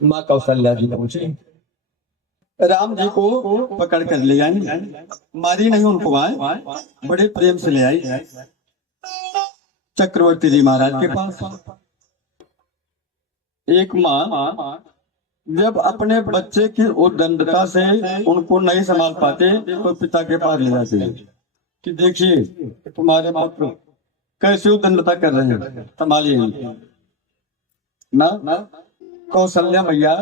माँ कौशल्या जी पहुंची, राम जी को पकड़ कर ले आई, मारी नहीं उनको आए, बड़े प्रेम से ले आई चक्रवर्ती जी महाराज के पास। एक माँ जब अपने बच्चे की उद्दंडता से उनको नहीं संभाल पाते तो पिता के पास ले जाते हैं कि देखिए तुम्हारे पुत्र कैसे उद्दंडता कर रहे हैं, संभालिए ना। कौशल्या मैया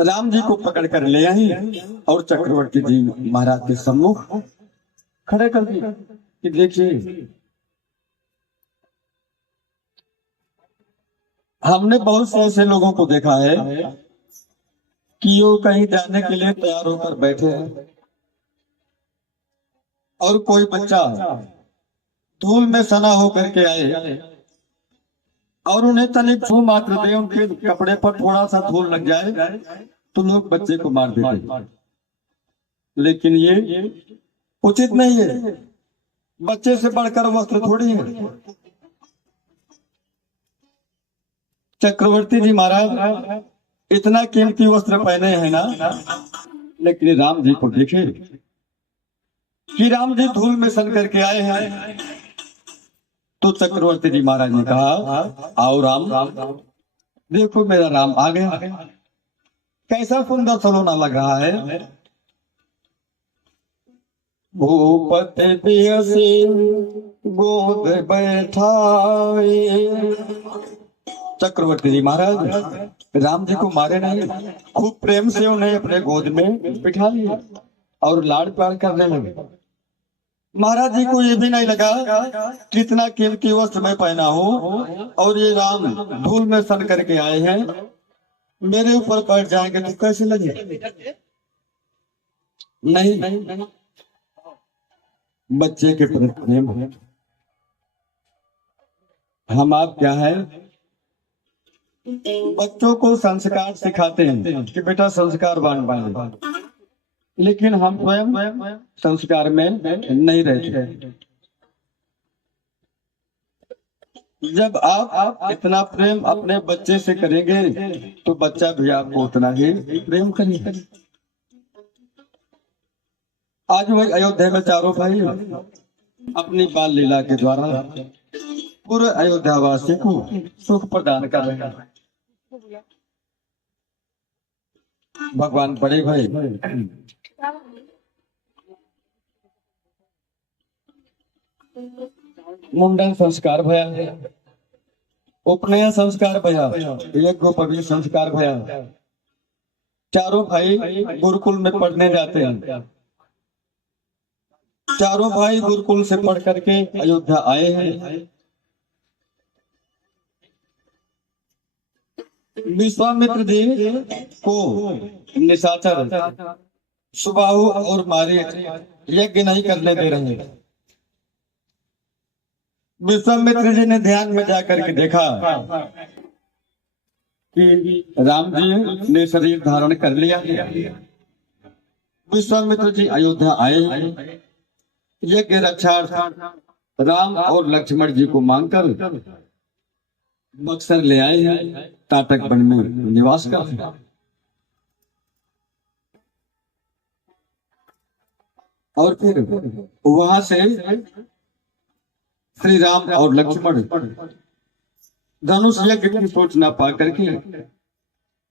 राम जी को पकड़ कर ले आई और चक्रवर्ती जी महाराज के सम्मुख खड़े कर दिए कि देखिए हमने बहुत से ऐसे लोगों को देखा है कि वो कहीं जाने के लिए तैयार होकर बैठे हैं और कोई बच्चा धूल में सना होकर के आए और उन्हें तनिक छू मात्र दे, उनके कपड़े पर थोड़ा सा धूल लग जाए तो लोग बच्चे को मार देते। लेकिन ये उचित नहीं है, बच्चे से बढ़कर वस्त्र थोड़ी है। चक्रवर्ती जी महाराज इतना कीमती वस्त्र पहने हैं ना, लेकिन राम जी को देखे कि राम जी धूल में सन करके आए हैं। तो चक्रवर्ती जी महाराज ने कहा आओ राम, देखो मेरा राम आ गया, कैसा सुंदर सलोना लग रहा है। भूपति बियसी गोद बैठाए। चक्रवर्ती जी महाराज राम जी को मारे नहीं, खूब प्रेम से उन्हें अपने गोद में बिठा लिया और लाड़ प्यार करने लगे। महाराज जी को ये भी नहीं लगा कितना कीमती वस्त्र मैं पहना हूँ और ये राम धूल में सन करके आए हैं, मेरे ऊपर बैठ जाएंगे तो कैसे लगे। नहीं, बच्चे के प्रति प्रेम है। हम आप क्या है, बच्चों को संस्कार सिखाते हैं कि बेटा संस्कारवान बने, लेकिन हम स्वयं संस्कार में नहीं रहते। जब आप इतना प्रेम अपने बच्चे से करेंगे तो बच्चा भी आपको उतना ही प्रेम करेगा। आज वही अयोध्या में चारों भाई अपनी बाल लीला के द्वारा पूरे अयोध्यावासी को सुख प्रदान कर रहे हैं। भगवान बड़े भाई मुंडन संस्कार भया, उपनयन संस्कार भया, यज्ञोपवीत संस्कार भया। चारों भाई गुरुकुल में पढ़ने जाते हैं। चारों भाई गुरुकुल से पढ़ करके अयोध्या आए हैं। विश्वामित्र जी को निशाचर सुबाहु और मारे यज्ञ नहीं करने दे रहे हैं। विश्वामित्र जी ने ध्यान में जाकर के देखा कि राम जी ने शरीर धारण कर लिया। विश्वामित्र जी अयोध्या आए, यज्ञ रक्षार्थ राम और लक्ष्मण जी को मांगकर बक्सर ले आए हैं, ताटक वन में निवास कर। और फिर वहां से श्री राम और लक्ष्मण धनुष यज्ञ की सोच न पा करके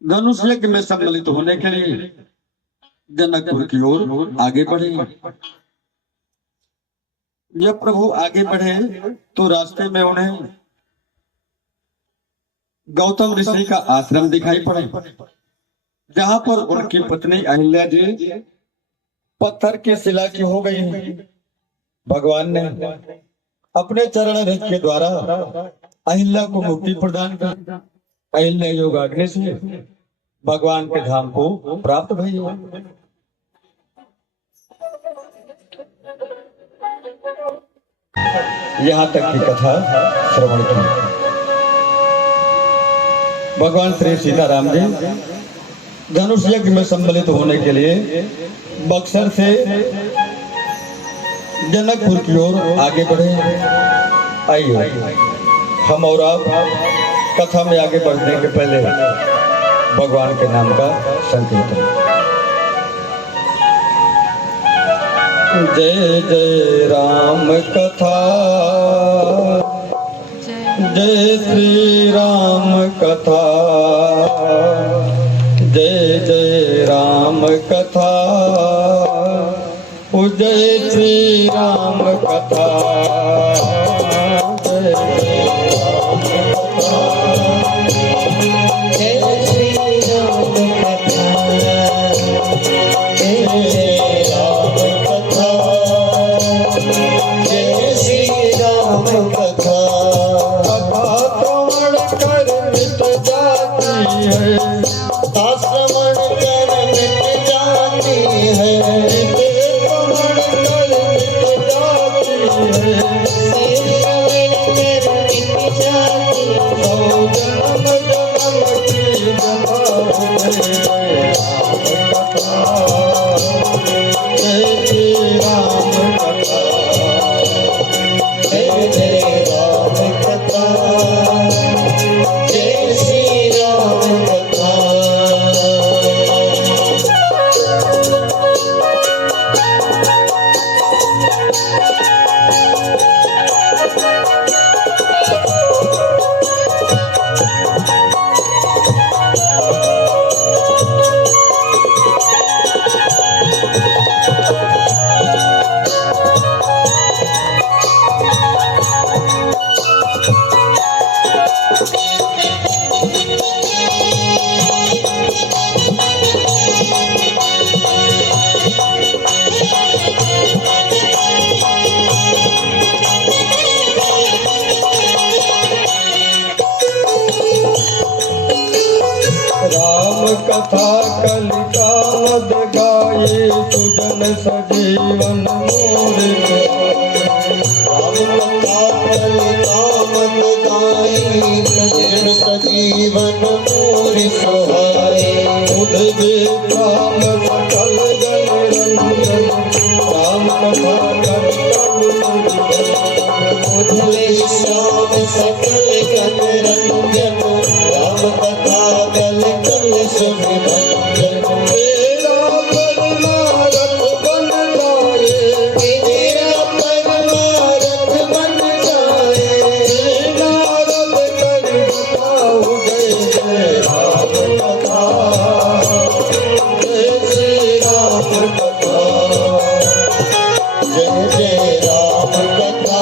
धनुष यज्ञ में सम्मिलित होने के लिए जनकपुर की ओर आगे बढ़े। जब प्रभु आगे बढ़े तो रास्ते में उन्हें गौतम ऋषि का आश्रम दिखाई पड़े, जहां पर उनकी पत्नी अहिल्या जी पत्थर की शिला की हो गई। भगवान ने अपने चरण रथ के द्वारा अहिल्या को मुक्ति प्रदान कर अहिल्या योगाग्नि से भगवान के धाम को प्राप्त भई। यहाँ तक की कथा श्रवण की। भगवान श्री सीताराम जी धनुष यज्ञ में सम्मिलित होने के लिए बक्सर से जनकपुर की ओर आगे बढ़े। आइए हम और आप कथा में आगे बढ़ने के पहले भगवान के नाम का संकीर्तन। जय जय राम कथा, जय श्री राम कथा, जय जय राम कथा, ओ जय श्री राम कथा, जय जय राम कथा, जय श्री राम कथा, जय जय राम कथा, जय श्री राम कथा। कथा श्रवण कर मिट जाती है, कथा श्रवण कर मिट जाती है, श्रवण कर मिट जाती है, श्रवण कर मिट जाती है, जन्म जन्म की जन्म जय जय राम कथा, जय जय राम कथा, जय श्री राम कथा। राम कथा कलिका मद गाये, सुजन सजीवन मोर राम कथा कलिका मद गाये, सुजन सजीवन मोर सुहाए। बुध देव राम सकल जन रंजन, राम कथा कलिका बुध श्याम सकल जन रंजन, राम कथा कल कल सुख भंजन। तेरा परमारथ बन जाए, तेरा परमारथ बन जाए, नारद कर बताओ जय जय राम कथा, जय श्री राम कथा, जय जय राम कथा,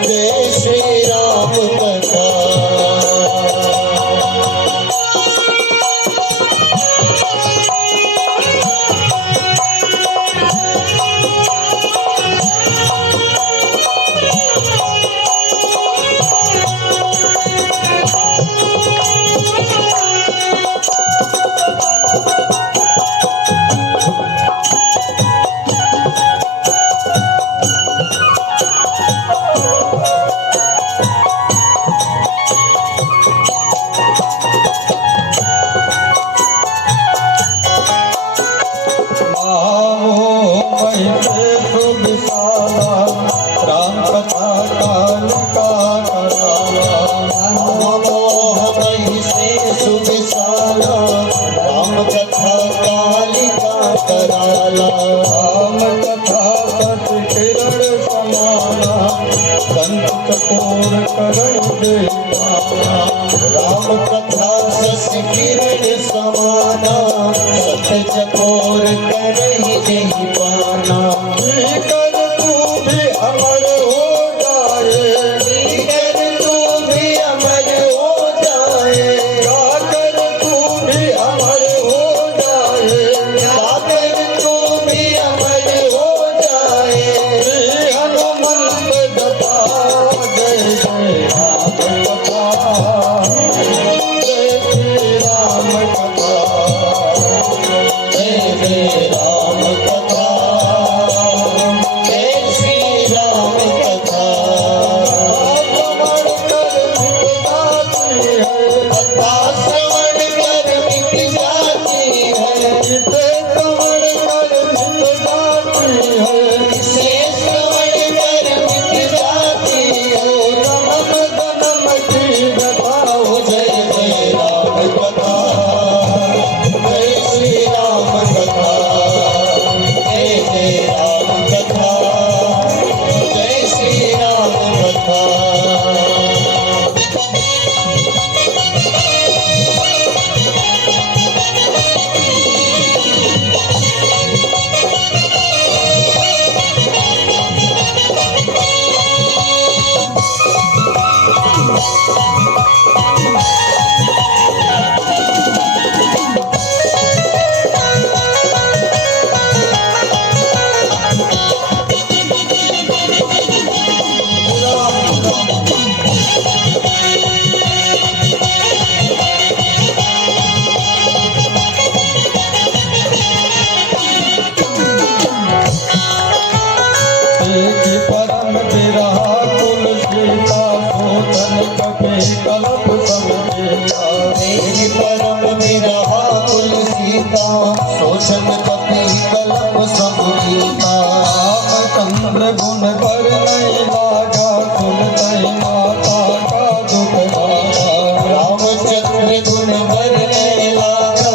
जय श्री राम कथा। राम कथा सस किरण समाना, सत चकोर करहि जहि पाना। कर तू भी अमर हो जाए, कर तू भी अमर हो जाए, कर तू भी अमर हो जाए, कर तू भी अमर हो जाए। हनुमंत जटा जय जय कहीं माता का दुख भागा। रामचंद्र गुण करने लागा,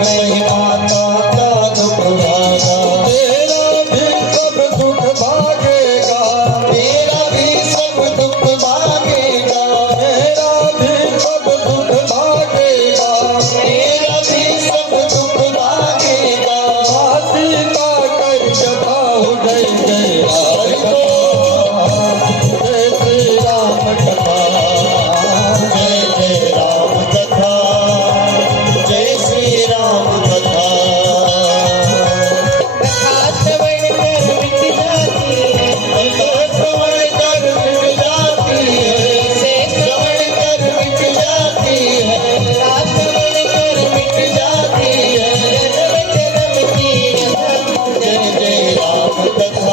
कहीं माता का दुख भागा। तेरा भी सब दुख भागेगा, मेरा भी सब दुख भागेगा, मेरा भी सब दुख भागेगा। मेरा भी सब दुख भागेगा। फांसी का कर जता हो जय जय राम कथा, जय श्री राम कथा। जय श्री राम कथा, जय श्री राम कथा,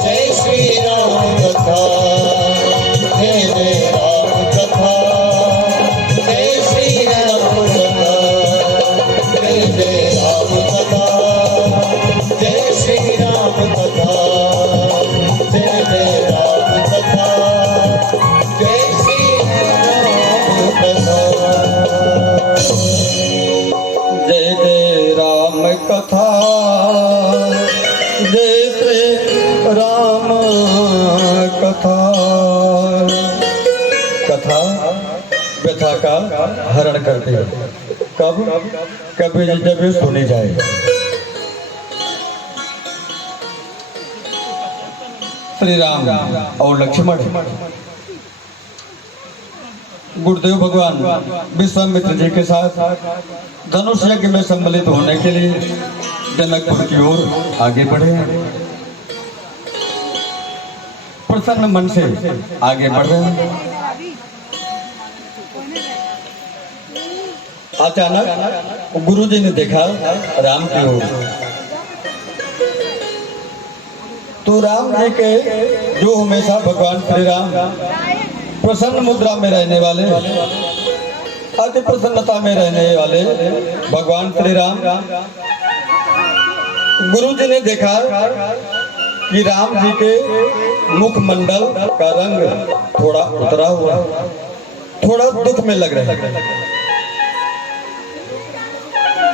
जय श्री राम कथा, जय जय राम कथा, जय श्री राम कथा, जय जय राम कथा, जय श्री राम कथा, जय जय राम कथा, जय श्री राम कथा। जय जय राम कथा, जय श्री राम कथा। कथा व्यथा का हरण करती है। कब? कभी जब ये सुनी जाए। श्री राम और लक्ष्मण गुरुदेव भगवान विश्वामित्र जी के साथ धनुष यज्ञ में सम्मिलित होने के लिए जनकपुर की ओर आगे बढ़े हैं। प्रसन्न मन से आगे बढ़ रहे हैं। अचानक गुरु जी ने देखा राम की ओर, तो राम जी के जो हमेशा भगवान श्री राम प्रसन्न मुद्रा में रहने वाले, अति प्रसन्नता में रहने वाले भगवान श्री राम, गुरु जी ने देखा कि राम जी के मुखमंडल का रंग थोड़ा उतरा हुआ, थोड़ा दुख में लग रहा है।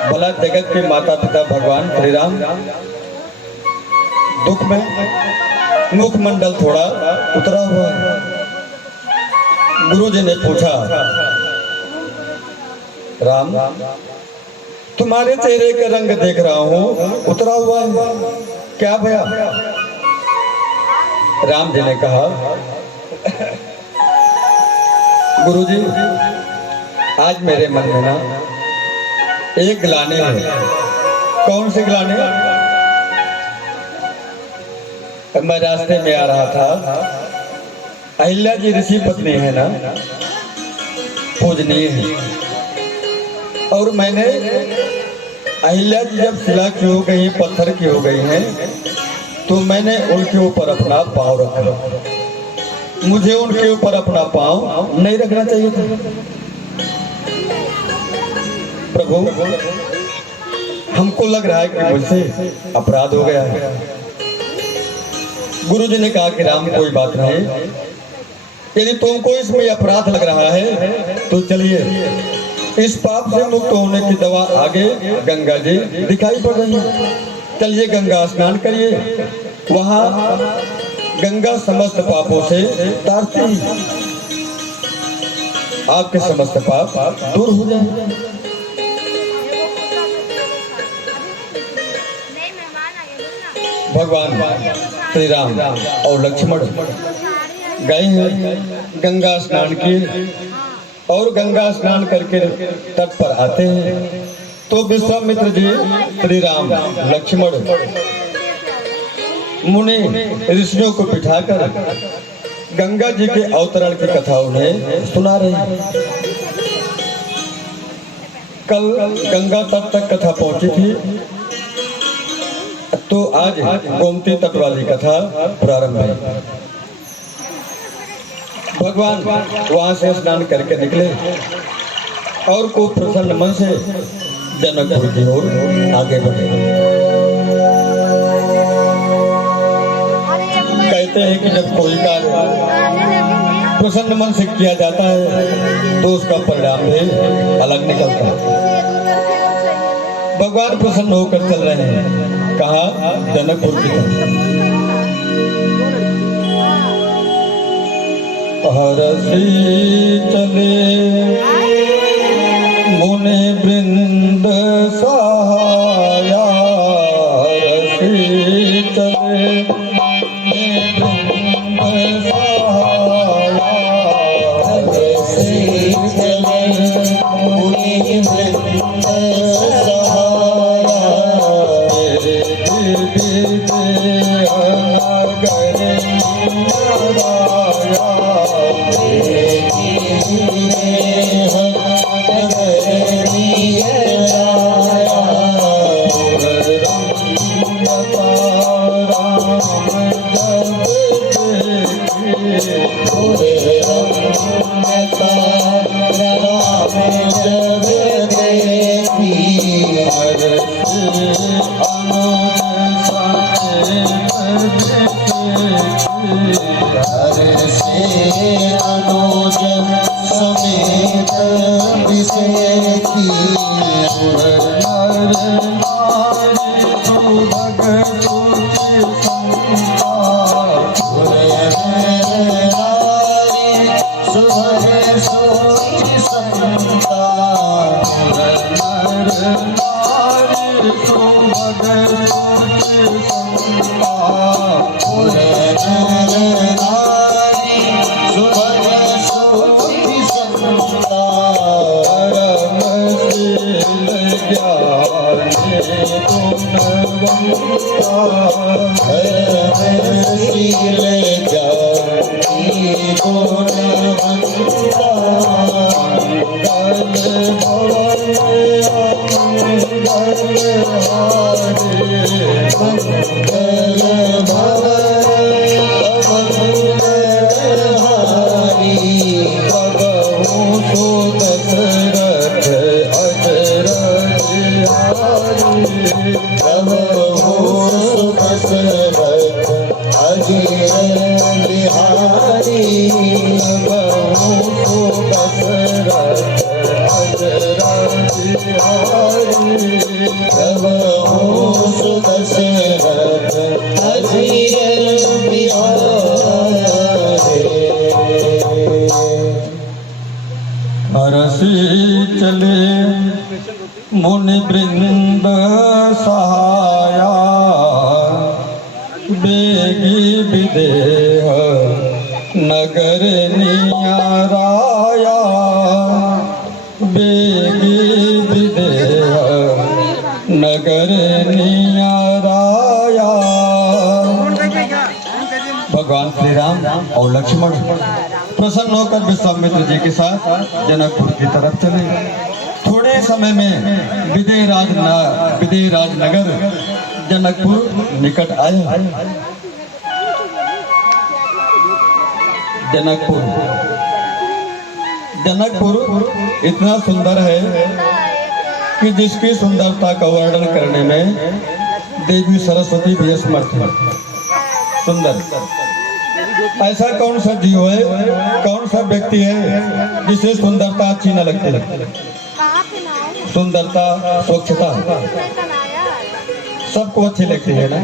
भला जगत के माता पिता भगवान श्री राम दुख में, मुखमंडल थोड़ा उतरा हुआ है। गुरुजी ने पूछा, राम तुम्हारे चेहरे का रंग देख रहा हूँ उतरा हुआ है, क्या भया? राम जी ने कहा, गुरुजी आज मेरे मन में ना एक ग्लानि है। कौन सी ग्लानि? मैं रास्ते में आ रहा था, अहिल्या जी ऋषि पत्नी है ना, पूजनीय है, और मैंने अहिल्या जी जब शिला की हो गई, पत्थर की हो गई हैं, तो मैंने उनके ऊपर अपना पाँव रखा। मुझे उनके ऊपर अपना पाँव नहीं रखना चाहिए था। प्रभु हमको लग रहा है कि मुझसे अपराध हो गया है। गुरु जी ने कहा कि राम कोई बात नहीं, यदि तुमको इसमें अपराध लग रहा है तो चलिए, इस पाप से मुक्त होने की दवा आगे गंगा जी दिखाई पड़ रही है। चलिए गंगा स्नान करिए, वहां गंगा समस्त पापों से तारती है, आपके समस्त पाप दूर हो जाएंगे। भगवान श्री राम और लक्ष्मण गए हैं, गंगा स्नान किए, और गंगा स्नान करके तट पर आते हैं तो विश्वामित्र जी श्री राम लक्ष्मण मुनि ऋषियों को बिठाकर गंगा जी के अवतरण की कथा उन्हें सुना रहे हैं। कल गंगा तट तक कथा पहुंची थी, तो आज गोमती तट वाली कथा प्रारंभ है। भगवान वहां से स्नान करके निकले और को प्रसन्न मन से जनकपुर की ओर आगे बढ़े। कई कहते हैं कि जब कोई कार्य प्रसन्न मन से किया जाता है तो उसका परिणाम भी अलग निकलता है। भगवान प्रसन्न होकर चल रहे हैं, कहा जनकपुर की तरफ। हरसी चले मुनि वृंद सहाया, हरसी चले मुनि वृंद सहाया, हरसी चले मुनि वृंद सहाया, अनुज समेत विषेती सुभग सोई संता, हरसी चले मुनि वृंद सहाया, बेगी विदेह नगर नियराया, बेगी विदेह नगर नियराया। भगवान श्री राम और लक्ष्मण प्रसन्न होकर विश्वामित्र जी के साथ जनकपुर की तरफ चले। थोड़े समय में विदेहराज नगर जनकपुर निकट आया। जनकपुर इतना सुंदर है कि जिसकी सुंदरता का वर्णन करने में देवी सरस्वती भी असमर्थ है। सुंदर ऐसा कौन सा जीव है, कौन सा व्यक्ति है जिसे सुंदरता अच्छी न लगती? सुंदरता, स्वच्छता सबको अच्छी लगती है ना।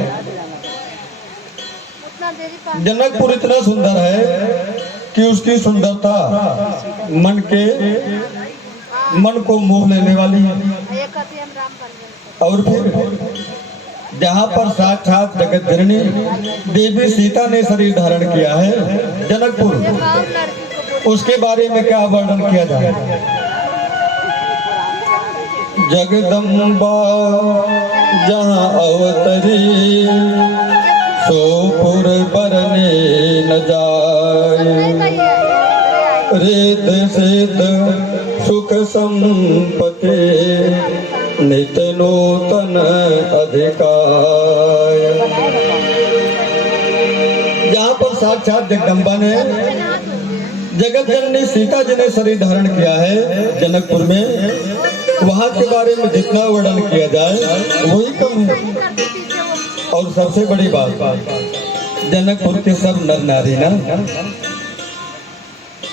जनकपुर इतना सुंदर है कि उसकी सुंदरता मन को मोह लेने वाली है। और फिर जहाँ पर साक्षात जगत जननी देवी सीता ने शरीर धारण किया है जनकपुर, उसके बारे में क्या वर्णन किया जाए। जगदम्बा जहाँ अवतरी सोपुर बरने न जाए, रेत सेत सुख संपत्ति नित नूतन अधिकार। जहाँ पर साक्षात जगदम्बा ने जगत जननी सीता जी ने शरीर धारण किया है जनकपुर में, वहाँ के बारे में जितना वर्णन किया जाए वही कम है। और सबसे बड़ी बात जनकपुर के सब नर नारी ना,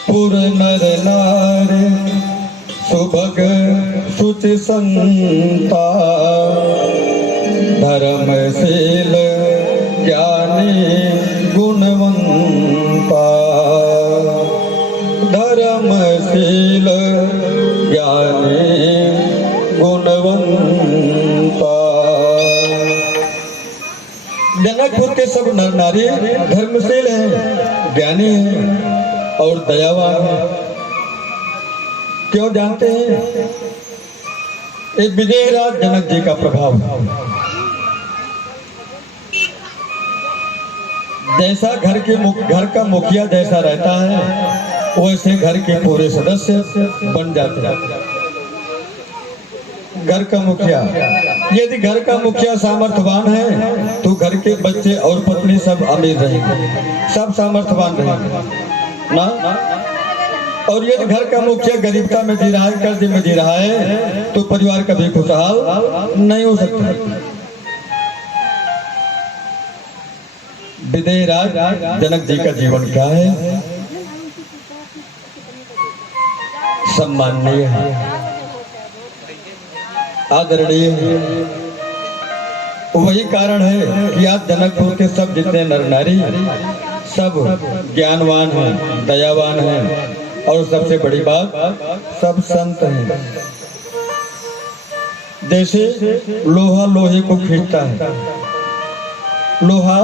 पुर नर नारी सुभग सुचि संता, धर्मशील ज्ञानी गुणवंता, धर्मशील ज्ञानी गुणवंता। जनकपुर के सब नर नारी धर्मशील हैं, ज्ञानी हैं और दयावान हैं। क्यों जानते हैं? ये विजयराज जनक जी का प्रभाव है। जैसा घर का मुखिया जैसा रहता है, वैसे घर के पूरे सदस्य बन जाते हैं। घर का मुखिया, यदि घर का मुखिया सामर्थ्यवान है तो घर के बच्चे और पत्नी सब अमीर रहेंगे, सब सामर्थ्यवान रहेंगे ना। और यदि घर का मुखिया गरीबता में जी रहा है, कर्ज में जी रहा है, तो परिवार कभी खुशहाल नहीं हो सकता। विजयराज जनक जी का जीवन क्या है? सम्माननीय है, आदरणीय है। वही कारण है कि आज जनकपुर के सब जितने नर नारी सब ज्ञानवान हैं, दयावान हैं और सबसे बड़ी बात सब संत हैं। जैसे लोहा लोहे को खींचता है, लोहा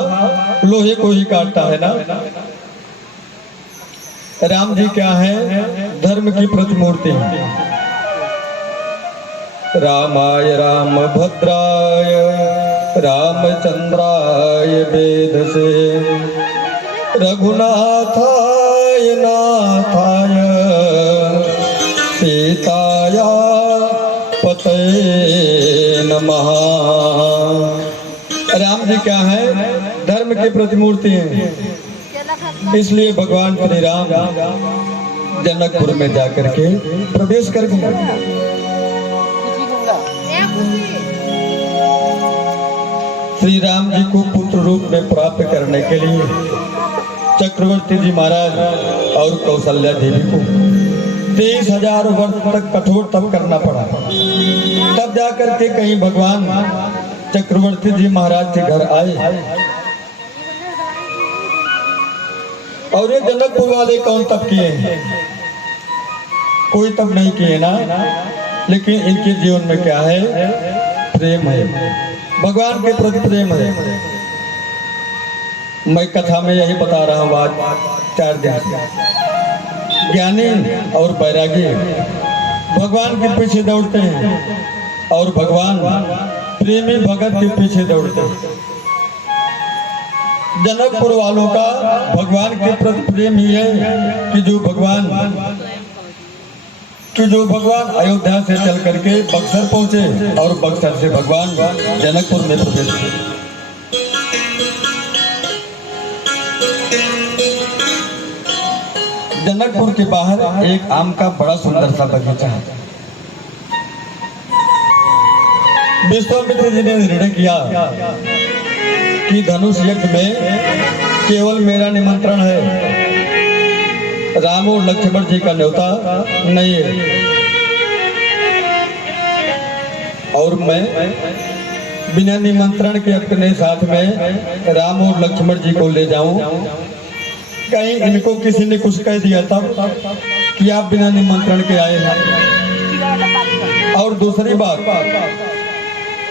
लोहे को ही काटता है ना। राम जी क्या है? धर्म की प्रतिमूर्ति है। रामाय राम भद्राय रामचंद्राय वेधसे, रघुनाथाय नाथाय सीताया पतये नमः। राम जी क्या है? धर्म की प्रतिमूर्ति है। इसलिए भगवान श्री राम जनकपुर में जाकर के प्रवेश कर गए। श्री राम जी को पुत्र रूप में प्राप्त करने के लिए चक्रवर्ती जी महाराज और कौशल्या देवी को 23,000 वर्ष तक कठोर तप करना पड़ा। तब जाकर के कहीं भगवान चक्रवर्ती जी महाराज के घर आए। और ये जनकपुर वाले कौन तप किए हैं? कोई तप नहीं किए ना, लेकिन इनके जीवन में क्या है? प्रेम है, भगवान के प्रति प्रेम है। मैं कथा में यही बता रहा हूँ आज 4 दिन से। ज्ञानी और बैरागी भगवान के पीछे दौड़ते हैं और भगवान प्रेमी भगत के पीछे दौड़ते हैं। जनकपुर वालों का भगवान के प्रति प्रेम ही है कि जो भगवान अयोध्या से चल करके बक्सर पहुंचे और बक्सर से भगवान जनकपुर में प्रवेश किए। जनकपुर के बाहर एक आम का बड़ा सुंदर सा बगीचा है। विश्वामित्र जी ने निर्णय किया कि धनुष यज्ञ में केवल मेरा निमंत्रण है, राम और लक्ष्मण जी का न्योता नहीं है। और मैं बिना निमंत्रण के अपने साथ में राम और लक्ष्मण जी को ले जाऊं, कहीं इनको किसी ने कुछ कह दिया तब कि आप बिना निमंत्रण के आए हैं। और दूसरी बात,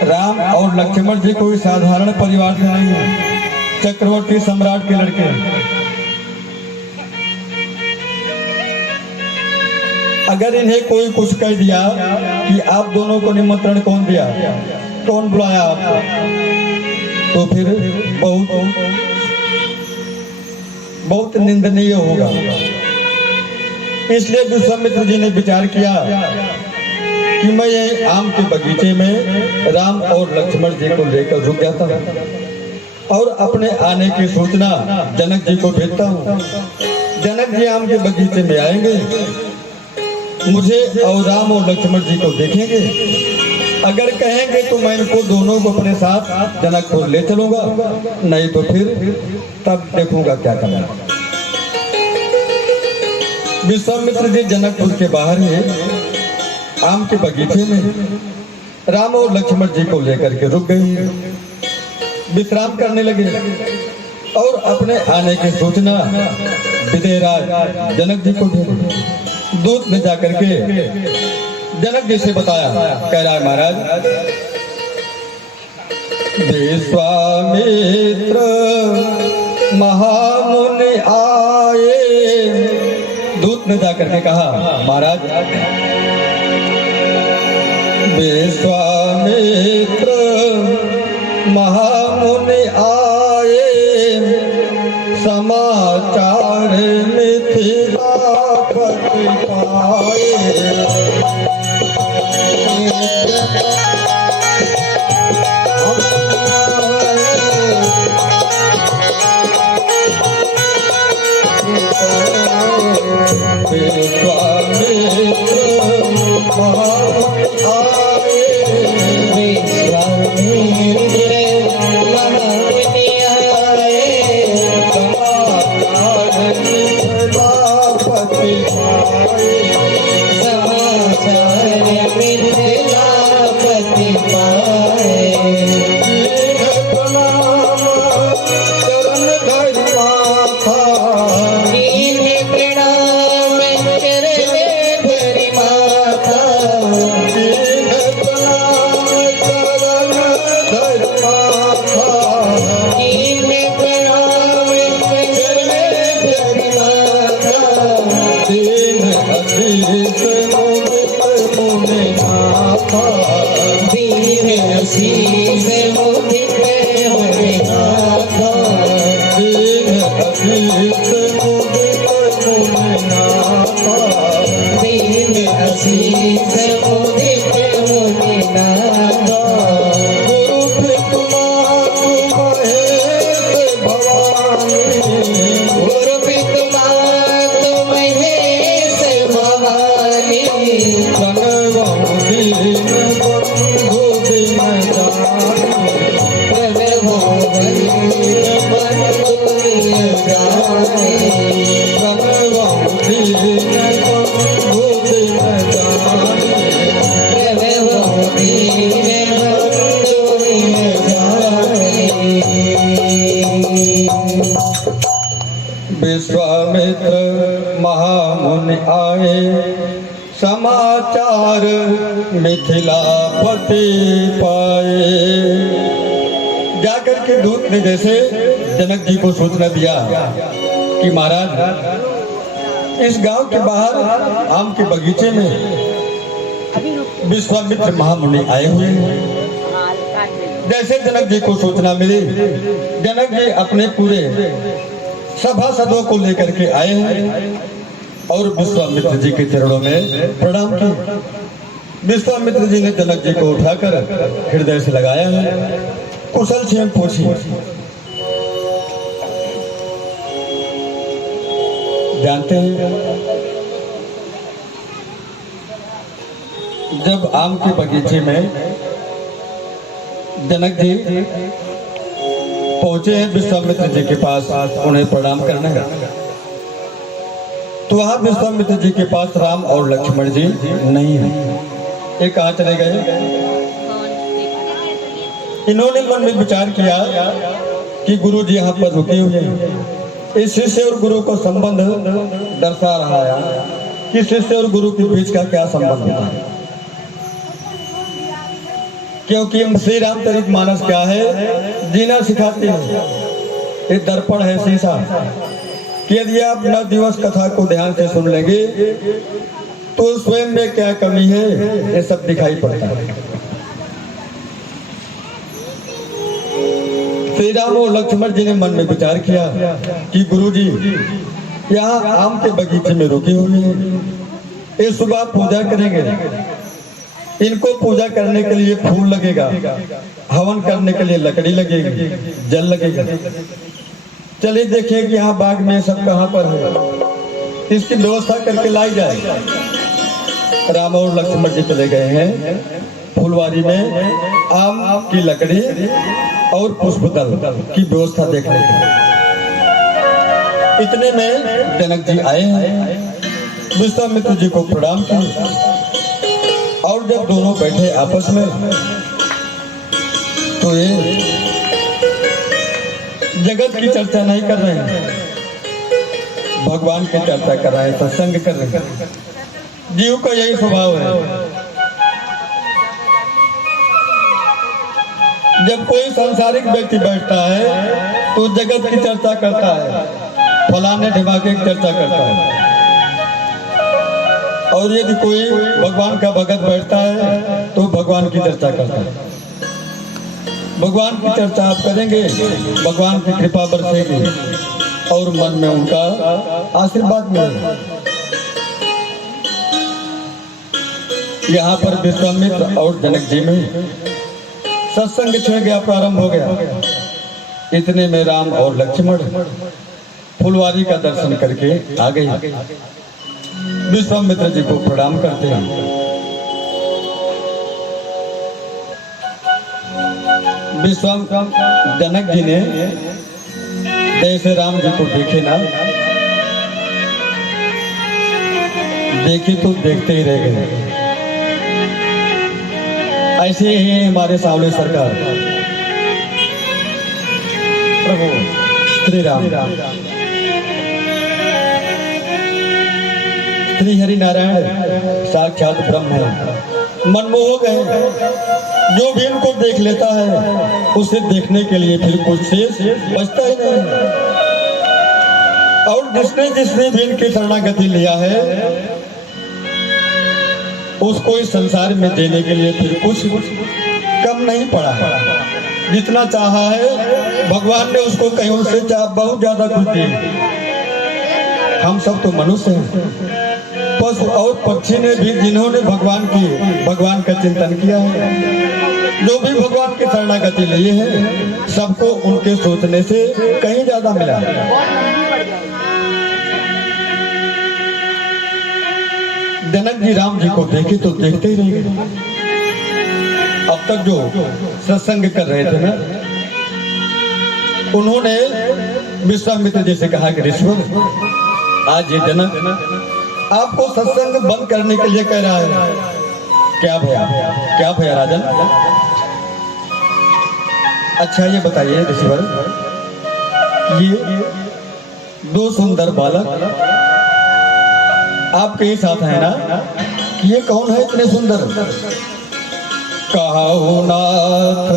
राम और लक्ष्मण जी कोई साधारण परिवार से नहीं है, चक्रवर्ती सम्राट के लड़के हैं। अगर इन्हें कोई कुछ कह दिया कि आप दोनों को निमंत्रण कौन दिया, कौन बुलाया आपको, तो फिर बहुत निंदनीय होगा। इसलिए विश्वामित्र जी ने विचार किया कि मैं यही आम के बगीचे में राम और लक्ष्मण जी को लेकर रुक जाता हूँ और अपने आने की सूचना जनक जी को भेजता हूँ। जनक जी आम के बगीचे में आएंगे, मुझे और राम और लक्ष्मण जी को देखेंगे। अगर कहेंगे तो मैं इनको दोनों को अपने साथ जनकपुर ले चलूंगा, नहीं तो फिर तब देखूंगा क्या करना। विश्वामित्र जी जनकपुर के बाहर ही आम के बगीचे में राम और लक्ष्मण जी को लेकर के रुक गई, विश्राम करने लगे और अपने आने की सूचना विदेहराज जनक जी को भेजी। दूत में जाकर के जनक जी से बताया, कह रहा है महाराज विश्वामित्र महामुनि आए। दूत ने जाकर के कहा, महाराज विश्वामित्र महामुनि आए, समाचार मिथिलापति पाए। विश्वामित्र महामुनि आए, विश्वामित्र महामुनि आए, समाचार मिथिलापति पाए। समाचार मिथिलापति पाए। प्रणाम चरण धरि माथा, दीन प्रणाम चरण धरि माथा। दीन प्रणाम चरण धरि माथा। दीन प्रणाम चरण धरि माथा। दीन असीस मुदित मुनि नाथा। दीन असीस मुदित मुनि नाथा। दीन असीस मुदित मुनि नाथा। दीन असीस मुदित मुनि नाथा। गुरु पितुमातु महेश भवानी। गुरु पितुमातु महेश भवानी। प्रणवं दीन बंधु दीन जानी। प्रणवो दीन बंधु दीन जानी। प्रणवं दीन बंधु दीन जानी। प्रणवो दीन बंधु दीन जानी। विश्वामित्र महामुनि आए, समाचार मिथिलापति पाए। जाकर के दूत ने जैसे जनक जी को सूचना दिया कि महाराज इस गांव के बाहर आम के बगीचे में विश्वामित्र महामुनि आए हुए हैं। जैसे जनक जी को सूचना मिली, जनक जी अपने पूरे सभासदों को लेकर के आए हैं और विश्वामित्र जी के चरणों में प्रणाम किया। विश्वामित्र जी ने जनक जी को उठाकर हृदय से लगाया है, कुशल क्षेम पूछी। जानते हैं जब आम के बगीचे में जनक जी पहुंचे हैं विश्वामित्र जी के पास, उन्हें प्रणाम करना है, तो वहां विश्वामित्र जी के पास राम और लक्ष्मण जी नहीं है। ये कहाँ चले गए? इन्होंने मन में विचार किया कि गुरु जी यहाँ पर रुके हुए हैं। इस शिष्य और गुरु को संबंध दर्शा रहा है कि शिष्य और गुरु के बीच का क्या संबंध है, क्योंकि श्री रामचरितमानस क्या है, जीना सिखाते हैं। ये दर्पण है, शीशा, कि यदि आप 9 दिवस कथा को ध्यान से सुन लेंगे तो स्वयं में क्या कमी है ये सब दिखाई पड़ता है। श्री राम और लक्ष्मण जी ने मन में विचार किया कि गुरु जी यहाँ आम के बगीचे में रुके हुए हैं, ये सुबह पूजा करेंगे, इनको पूजा करने के लिए फूल लगेगा, हवन करने के लिए लकड़ी लगेगी, जल लगेगा। चलिए देखिए कि यहाँ बाग में सब कहाँ पर है, इसकी व्यवस्था करके लाई जाए। राम और लक्ष्मण जी चले गए हैं फुलवारी में आम की लकड़ी और पुष्पदल की व्यवस्था देखने के लिए। इतने में जनक जी आए हैं, विश्वामित्र जी को प्रणाम किया और जब दोनों बैठे आपस में तो ये जगत की चर्चा नहीं कर रहे हैं, भगवान की चर्चा कर रहे हैं, सत्संग कर रहे हैं। जीव का यही स्वभाव है, जब कोई सांसारिक व्यक्ति बैठता है तो जगत की चर्चा करता है, फलाने ढिमाके की चर्चा करता है। और यदि कोई भगवान का भगत बैठता है तो भगवान की चर्चा करता है। भगवान की चर्चा आप करेंगे, भगवान की कृपा बरसेगी और मन में उनका आशीर्वाद मिलेगा। यहाँ पर विश्वामित्र और जनक जी में सत्संग छिड़ गया, प्रारंभ हो गया। इतने में राम और लक्ष्मण फुलवारी का दर्शन करके आ गए। विश्वामित्र जी को प्रणाम करते हैं। जनक जी ने जैसे राम जी को देखे ना, देखे तो देखते ही रह गए। ऐसे ही हमारे सामने सरकार प्रभु श्री राम श्री हरि नारायण साक्षात ब्रह्म है, मनमोह गए। जो भी इनको देख लेता है उसे देखने के लिए फिर कुछ शेष बचता ही नहीं। और जिसने जिसने भी इनकी शरणागति लिया है उसको इस संसार में देने के लिए फिर कुछ कम नहीं पड़ा है। जितना चाहा है भगवान ने उसको कहीं उससे बहुत ज्यादा कुछ दिया। हम सब तो मनुष्य हैं, पशु और पक्षी ने भी जिन्होंने भगवान का चिंतन किया है, जो भी भगवान की शरणागति लिए हैं, सबको उनके सोचने से कहीं ज्यादा मिला। जनक जी राम जी को देखे तो देखते ही रह गए। अब तक जो सत्संग कर रहे थे ना, उन्होंने विश्वामित्र जी से कहा कि ऋषिवर, आज ये जनक आपको सत्संग बंद करने के लिए कह रहा है। क्या भया राजन? अच्छा ये बताइए ऋषिवर, ये दो सुंदर बालक आपके ही साथ है ना, ये कौन है इतने सुंदर? कहो नाथ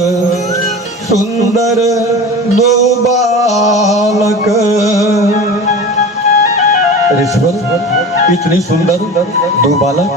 सुंदर दो बालक। ऋषिवर, इतनी सुंदर दो बालक